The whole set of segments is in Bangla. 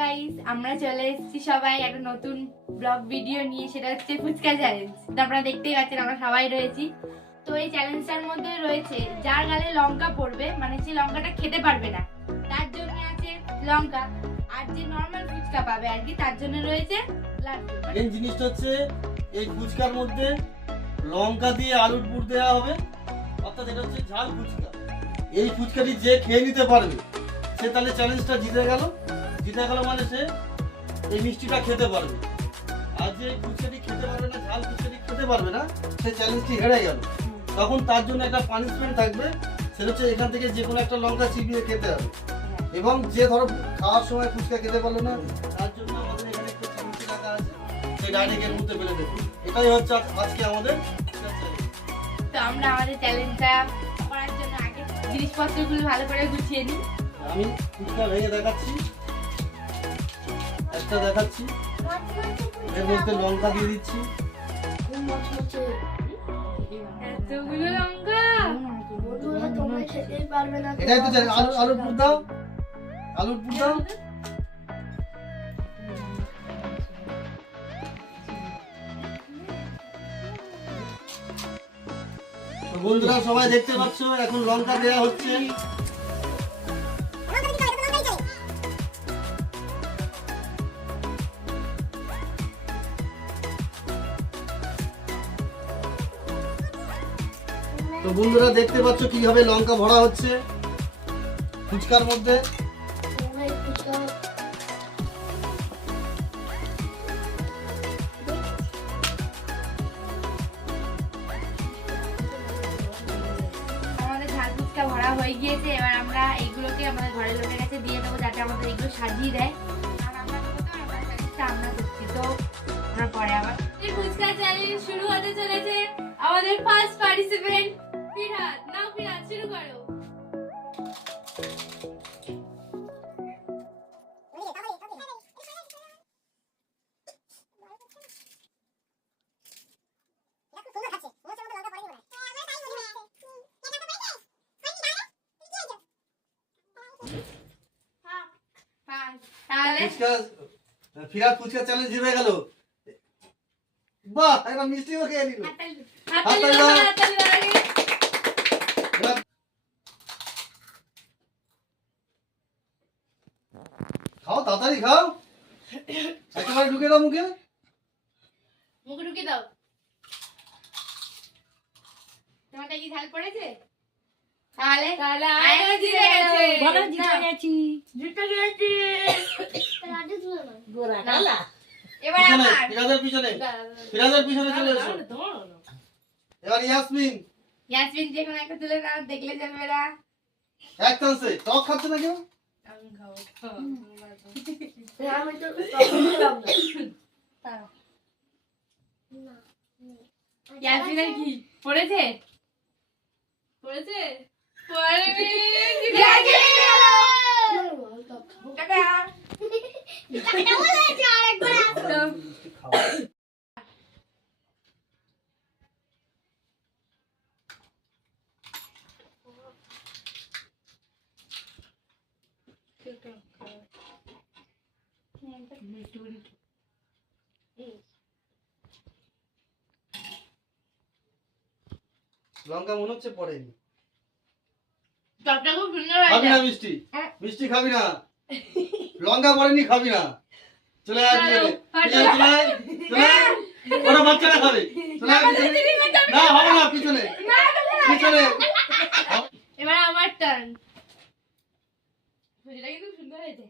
গাইস, আমরা চলে এসেছি সবাই একটা নতুন ব্লগ ভিডিও নিয়ে। সেটা হচ্ছে ফুচকা চ্যালেঞ্জ। তো আপনারা দেখতেই পাচ্ছেন আমরা সবাই রয়েছি। তো এই চ্যালেঞ্জটার মধ্যে রয়েছে যার গালে লঙ্কা পড়বে, মানে যে লঙ্কাটা খেতে পারবে না তার জন্য আছে লঙ্কা, আর যে নরমাল ফুচকা পাবে আর কি তার জন্য রয়েছে লাড্ডু। মেন জিনিসটা হচ্ছে এই ফুচকার মধ্যে লঙ্কা দিয়ে আলুর পুর দেওয়া হবে, অর্থাৎ এটা হচ্ছে ঝাল ফুচকা। এই ফুচকাটি যে খেয়ে নিতে পারবে সে তাহলে চ্যালেঞ্জটা জিতে গেল মানে সে এই মিষ্টিটা খেতে পারবে। আর যে ফুচকাটি খেতে পারবে না, ঝাল ফুচকাটি খেতে পারবে না, সে চ্যালেঞ্জটি হেরে গেল। তখন তার জন্য একটা পানিশমেন্ট থাকবে, সেটা হচ্ছে এখান থেকে যে কোনো একটা লঙ্কা চিবিয়ে খেতে হবে। এবং যে ধরো খাওয়ার সময় ফুচকা খেতে পারলো না, তার জন্য আমাদের এখানে একটা চামচ রাখা আছে, সেই ডাইরেক্ট এর মধ্যে ফেলে দেবে। এটাই হচ্ছে আজকে আমাদের চ্যালেঞ্জ। তো আমরা আমাদের চ্যালেঞ্জটা করার জন্য আগে জিনিসপত্রগুলো ভালো করে গুছিয়ে নিই। আমি ফুচকা ভেঙে দেখাচ্ছি, একটা দেখাচ্ছি, এর মধ্যে লঙ্কা দিয়ে দিচ্ছি। এতগুলো লঙ্কা এটাই তো জানি। আলুর পুর দাও, আলুর পুর দাও। তো বন্ধুরা সবাই দেখতে পাচ্ছ এখন লঙ্কা দেওয়া হচ্ছে। তো বন্ধুরা দেখতে পাচ্ছ কিভাবে লঙ্কা ভরা হচ্ছে ফুচকার মধ্যে। আমাদের ঝাল ফুচকা ভরা হয়ে গিয়েছে। এবার আমরা এইগুলোকে আমাদের ঘরের লোকের কাছে দিয়ে দেবো যাতে আমাদের এগুলো সাজিয়ে দেয়। আর আমরা দেবো তো আমরা চ্যালেঞ্জটা আমরা করছি। তো আমরা পরে আবার এই ফুচকা চ্যালেঞ্জ শুরু হতে চলেছে। আমাদের ফার্স্ট পার্টিসিপেন্ট ফিরহাদ। নাও ফিরহাদ, শুরু করো। তাহলে ফিরাত ফুচকা চ্যালেঞ্জ জিতে গেল। বাহ, একটা মিষ্টিও খেয়ে নিল। হাততালি দাও, হাততালি দাও আগে। খাও, তাড়াতাড়ি খাও, একেবারে ঢুকে দাও মুখে। মুখে ঢুকিয়ে দাও। তোমারটা কি ঝাল পড়েছে? তাহলে আয়ো জিতে গেছে। বলো জিতে গেছি। জিতে গেছি। গোরা কালা। এবার পিছনে, আমার। ফিরাজের পিছনে, ফিরাজের পিছনে চলে এসো। এবার ইয়াসমিন, ইয়াসমিন যে কোনো একটা তুলে নাও, দেখলে যাবে না। এক চান্সে। টক খাচ্ছে না কেউ? আমি খাবো। আমি তো খেলাম না। ইয়াসমিনের কি পড়েছে? পড়েছে? পড়েনি। ইয়াসমিন গেল। টাটা। লঙ্কা মনে হচ্ছে পড়েনি। চপটা খুব সুন্দর খাবি না হয়েছে। মিষ্টি? মিষ্টি খাবি না? লঙ্কা পড়েনি, খাবি না? চলে আয় পিছনে, পিছনে চলে আয়, চলে আয়। ওরা বাচ্চারা খাবে। চলে আয় পিছনে। না হবে না, পিছনে, পিছনে। এবার আমার টার্ন। ভুজিটা কিন্তু সুন্দর হয়েছে।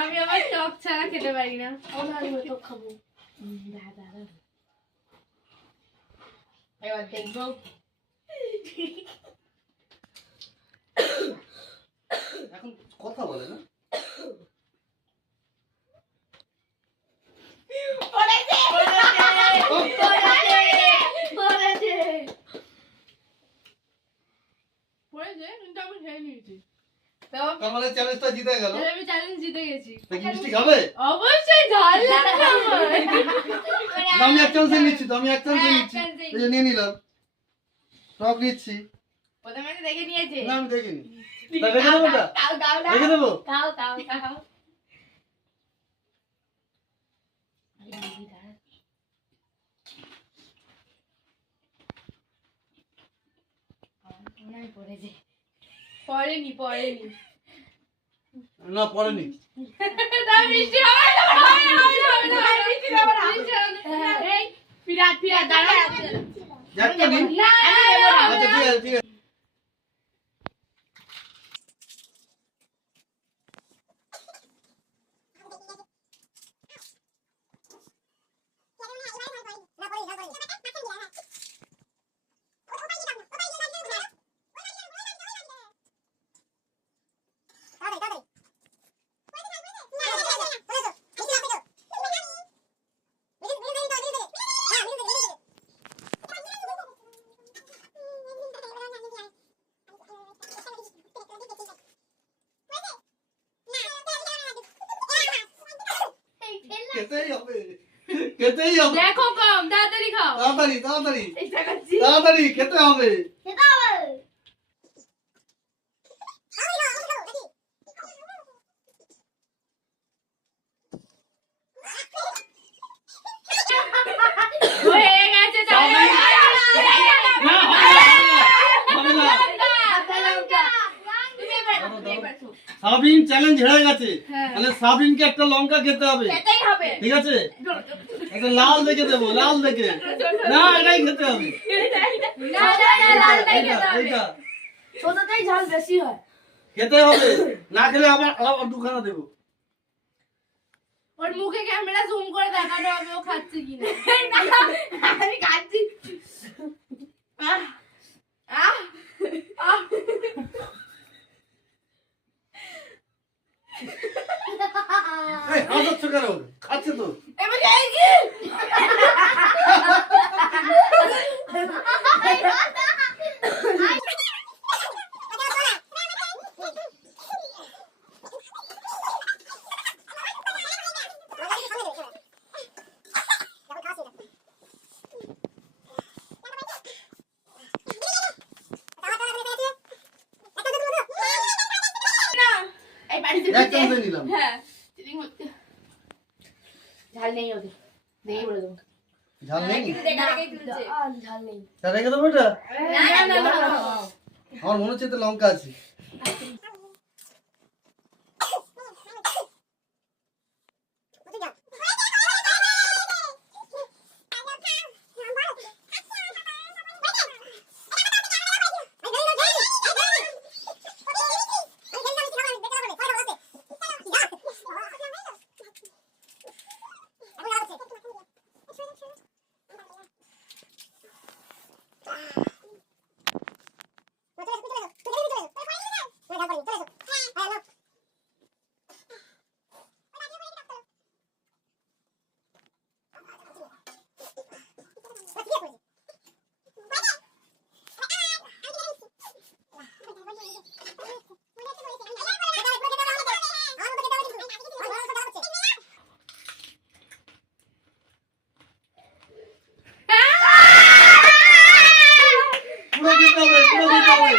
আমি আবার টক ছাড়া খেতে পারি না। আমি তো খাবো। এবার দেখবো। এখন কথা বলে না। পড়েছে। পড়েছে কিন্তু আমি খেয়ে নিয়েছি। তো তার মানে চ্যালেঞ্জটা জিতে গেল। আমি চ্যালেঞ্জ জিতে গেছি। তা কি মিষ্টি খাবে? অবশ্যই ঝাল লাগবে আমার। না, আমি এক চান্সে নিচ্ছি তো, আমি এক চান্সে হ্যাঁ, নিচ্ছি। এক চান্সেই। এই যে নিয়ে নিলাম। টক নিচ্ছি। প্রথমে তো দেখে নিয়েছে। না আমি দেখিনি। তা রেখে দেবো ওটা? খাও খাও রেখে দেবো? খাও খাও খাও। পড়েছে। পড়েনি না পড়েনি। না মিষ্টি হবে না, মিষ্টি হবে না। এই ফিরাত দাঁড়া। একটা দিন। না আচ্ছা ঠিক আছে ঠিক আছে। খেতেই হবে, খেতেই হবে। দেখো কম, তাড়াতাড়ি খাও। তাড়াতাড়ি তাড়াতাড়ি এই দেখাচ্ছি। তাড়াতাড়ি খেতে হবে। হয়ে গেছে তাহলে। না, হবে না, হবে না। তুমি এবার খাও। সাবিন চ্যালেঞ্জ হেরে গেছে। হ্যাঁ। তাহলে সাবিনকে একটা লঙ্কা খেতে হবে, খেতেই হবে। ঠিক আছে? একটা লাল দেখে দেবো, লাল দেখে। না এটাই খেতে হবে। না লালটাই এইটা, খেতে হবে। এইটা। ছোটটাই ঝাল বেশি হয়। খেতে হবে, না খেলে আবার আবার দুখানা দেবো। ওর মুখে ক্যামেরা জুম করে দেখানো হবে ও খাচ্ছে কিনা। আমি খাচ্ছি। আহ আহ আহ। এই, হাসাচ্ছ কেন? খাচ্ছে তো। এবার যাই কি? না, এই বাড়িতে এক চামচে নিলাম। হ্যাঁ চিটিং হচ্ছে। ঝাল নেই ওদের, দেখি বলে দেবো। ঝাল নেই? ঝাল নেই। তা রেখে দেবো এটা? না আমার মনে হচ্ছে তো লঙ্কা আছে। পুরো খেতে হবে, পুরো খেতে হবে,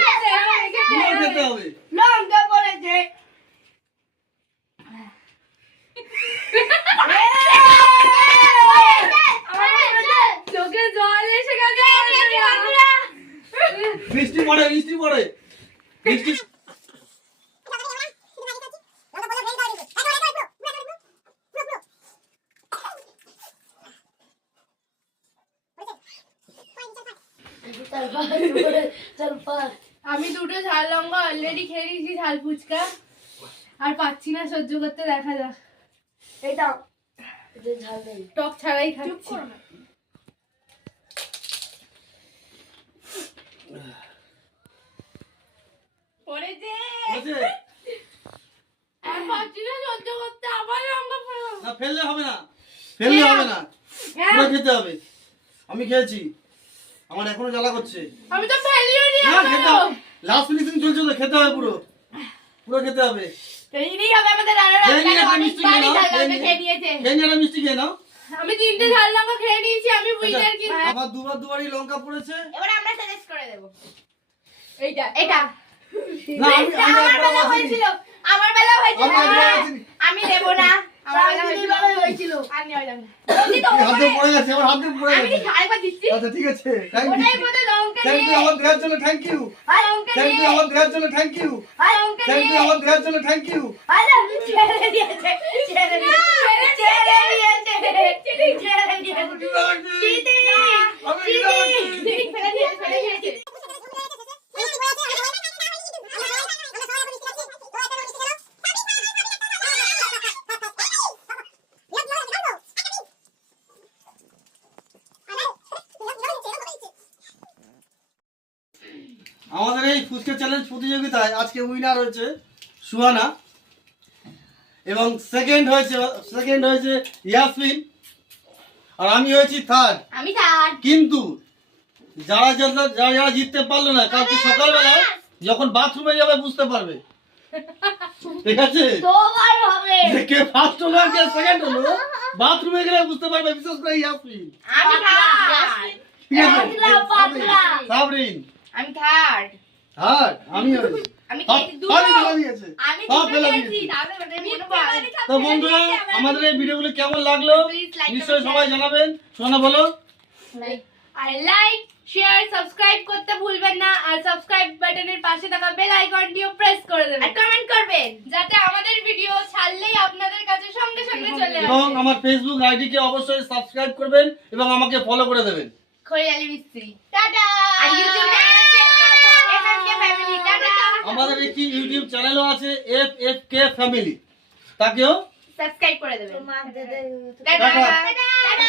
পুরো খেতে হবে। লঙ্কা পড়েছে। চোখে জল এসে গেছে। মিষ্টি পড়ে, মিষ্টি পড়ে, মিষ্টি। আমি দুটো ঝাল লঙ্কা অলরেডি খেয়ে নিয়েছি, ঝাল ফুচকা আর পাচ্ছি না সহ্য করতে। দেখা যাক, এটা ঝাল নেই। টক ছাড়াই খাচ্ছি। পড়েছে। আছে? আর পাচ্ছি না সহ্য করতে, আবার লঙ্কা পড়লো। না ফেললে হবে না, ফেললে হবে না, পুরো খেতে হবে। আমি খেয়েছি, আমার এখনো জ্বালা করছে। আমি তো ফেলিও নি। না খেতে হবে, লাস্ট ফিনিশিং চলছে তো, খেতে হবে পুরো, পুরো খেতে হবে। এই হবে আমাদের রান্না। খেয়ে নিয়ে একটা মিষ্টি খেয়ে নাও, খেয়ে নিয়েছে। খেয়ে নিয়ে একটা মিষ্টি খেয়ে নাও। আমি 3টে ঝাল লঙ্কা খেয়ে নিয়েছি, আমি উইনার আচ্ছা, কিন্তু। আবার দুবারই লঙ্কা পড়েছে। এবারে আমরা সাজেস্ট করে দেব। এইটা এটা না আমি আমার একবার বেলা বাসিনি। হয়েছিল, আমার বেলা হয়েছিল। আমি একবার বাসিনি। আমি দেব না, আমার বেলা হয়েছিল। আর নেওয়া যাবে না। বলছি তো হাত ওপরে- দিয়ে পড়ে গেছে, আমার হাত দিয়ে পড়ে আমি গেছে। আরেকবার দিচ্ছি। আচ্ছা ঠিক আছে, থ্যাংক ওটাই ইউ। মধ্যে লঙ্কা অঙ্কে থ্যাংক ইউ আমার দেওয়ার জন্য থ্যাংক ইউ আর অঙ্কে থ্যাংক ইউ আমার দেওয়ার জন্য থ্যাংক ইউ আর থ্যাংক ইউ আমার দেওয়ার জন্য থ্যাংক ইউ আরে ছেড়ে দিয়েছে ছেড়ে দিয়েছে ছেড়ে দিয়েছে চিটি ফেলে দিয়েছে আমাদের এই ফুচকা চ্যালেঞ্জ প্রতিযোগিতায় আজকে উইনার হয়েছে সুহানা এবং সেকেন্ড হয়েছে ইয়াসমিন আর আমি হয়েছি থার্ড। আমি থার্ড কিন্তু যারা যারা যারা যারা জিততে পারলো না কালকে সকালবেলা যখন বাথরুমে যাবে বুঝতে পারবে, ঠিক আছে? তোমার হবে যে কে ফার্স্ট হলো আর কে সেকেন্ড হলো বাথরুমে গেলে বুঝতে পারবে, বিশেষ করে ইয়াসমিন। আমি থার্ড ঠিক আছে? পাতলা সাবরিন আমি থার্ড থার্ড, আমি হয়েছি। আমি সব খেয়েছি দুটো ফেলে দিয়েছে, আমি সব দুটো ফেলে খেয়েছি দিয়েছে। তাহলে মানে মনোবল তো বন্ধুরা আমাদের এই ভিডিওগুলো কেমন লাগলো Please like, নিশ্চয়ই comment, সবাই share. জানাবেন। শোনা বলো, আর লাইক শেয়ার সাবস্ক্রাইব করতে ভুলবেন না আর সাবস্ক্রাইব বাটনের পাশে থাকা বেল আইকনটিও প্রেস করে দেবেন আর কমেন্ট করবেন যাতে আমাদের ভিডিও ছাড়লেই আপনাদের কাছে সঙ্গে সঙ্গে চলে এবং আসে। আমার ফেসবুক আইডি কে অবশ্যই সাবস্ক্রাইব করবেন এবং আমাকে ফলো করে দেবেন। খড়িয়ালি মিস্ত্রি টাটা আর ইউটিউব এফএফকে ফ্যামিলি টাটা আমাদের একটি ইউটিউব চ্যানেলও আছে FFK ফ্যামিলি, তাকেও সাবস্ক্রাইব করে দেবেন তোমার টাটা টাটা। টাটা